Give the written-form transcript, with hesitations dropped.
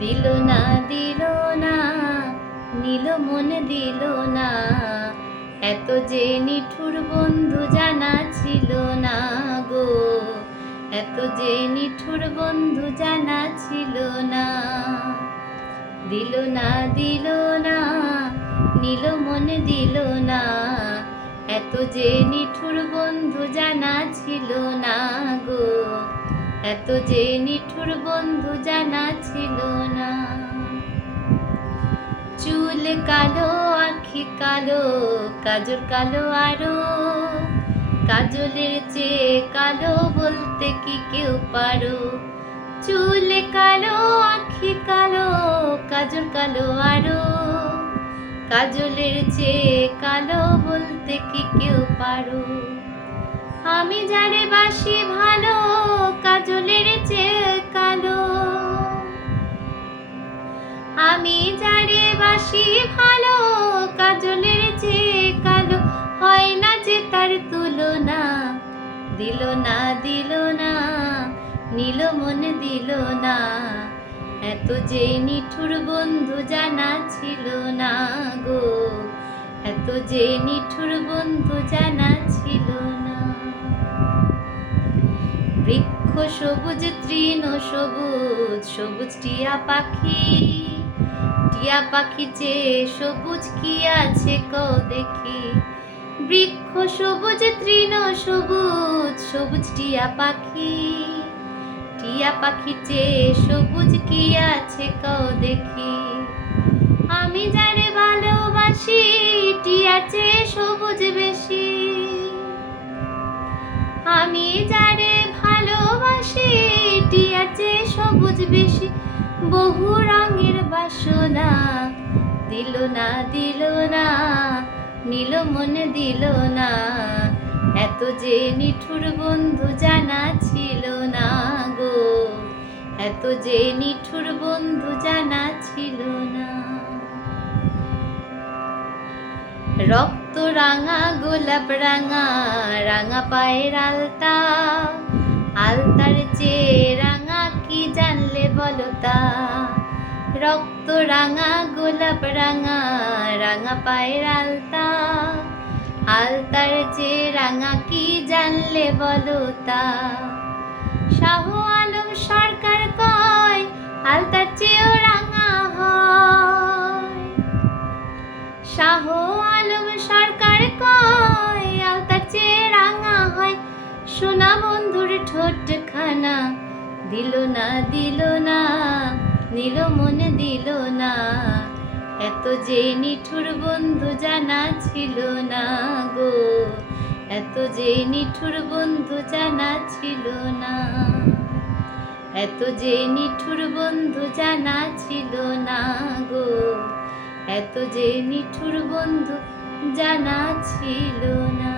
দিল না দিল না, নিল মন দিল না, এত যে নিঠুর বন্ধু জানা ছিল না গো, এত যে নিঠুর বন্ধু জানা ছিল না। দিল না দিল না, নিল মন দিল না, এত যে নিঠুর বন্ধু জানা ছিল না গো, এত যে নিঠুর বন্ধু জানা ছিল না। চুল কালো, আখি কালো, কাজল কালো আরো, কাজলের চেয়ে কালো বলতে কি কেউ পারো। চুল কালো, আখি কালো, কাজল কালো আরো, কাজলের চেয়ে কালো বলতে কি কেউ পারো। আমি যারে বাসি ভালো, কাজলের চেয়ে কালো, আমি যারে বাসি ভালো, কাজলের চেয়ে কালো, হয় না যে তার তুলনা। দিল না দিল না, নিল মন দিল না, এত যে নিঠুর বন্ধু জানা ছিল না গো, এত যে নিঠুর বন্ধু জানা ছিল না। বৃক্ষ সবুজ, তৃণ সবুজ, সবুজ টিয়া পাখি, টিয়া পাখি চেয়ে সবুজ কি আছে কও দেখি। বৃক্ষ সবুজ, তৃণ সবুজ, সবুজ টিয়া পাখি, টিয়া পাখি চেয়ে সবুজ কি আছে কও দেখি। আমি যারে ভালোবাসি, টিয়ার চেয়ে সবুজ বেশি, আমি যারে ভালোবাসি, টিয়ার চেয়ে সবুজ বেশি। বহু রঙের বাসনা, দিল না দিল না, নিল মন দিল না, এত যে নিঠুর বন্ধু জানা ছিল না গো, এত যে নিঠুর বন্ধু জানা ছিল না। রক্ত রাঙা, গোলাপ রাঙা, রাঙা পায়ের আলতা, আলতার চেয়ে রাঙা কি জানলে বলো তা। রক্ত রাঙা, গোলাপ রাঙা, রাঙা পায়ের আলতা, আলতার চেয়ে রাঙা কি জানলে বলো তা। শাহ আলম সরকার কয়, আলতার চেয়েও রাঙা হয়। শাহ আলম সরকার কয়, আলতার চেয়ে রাঙা হয়। সোনা বন্ধুর ঠোঁট খানা, দিল না দিল না, নিল মন দিল না, এত যে নিঠুর বন্ধু জানা ছিল না গো, এত যে নিঠুর বন্ধু জানা ছিল না, এত যে নিঠুর বন্ধু জানা ছিল না গো, এত যে নিঠুর বন্ধু জানা ছিল না।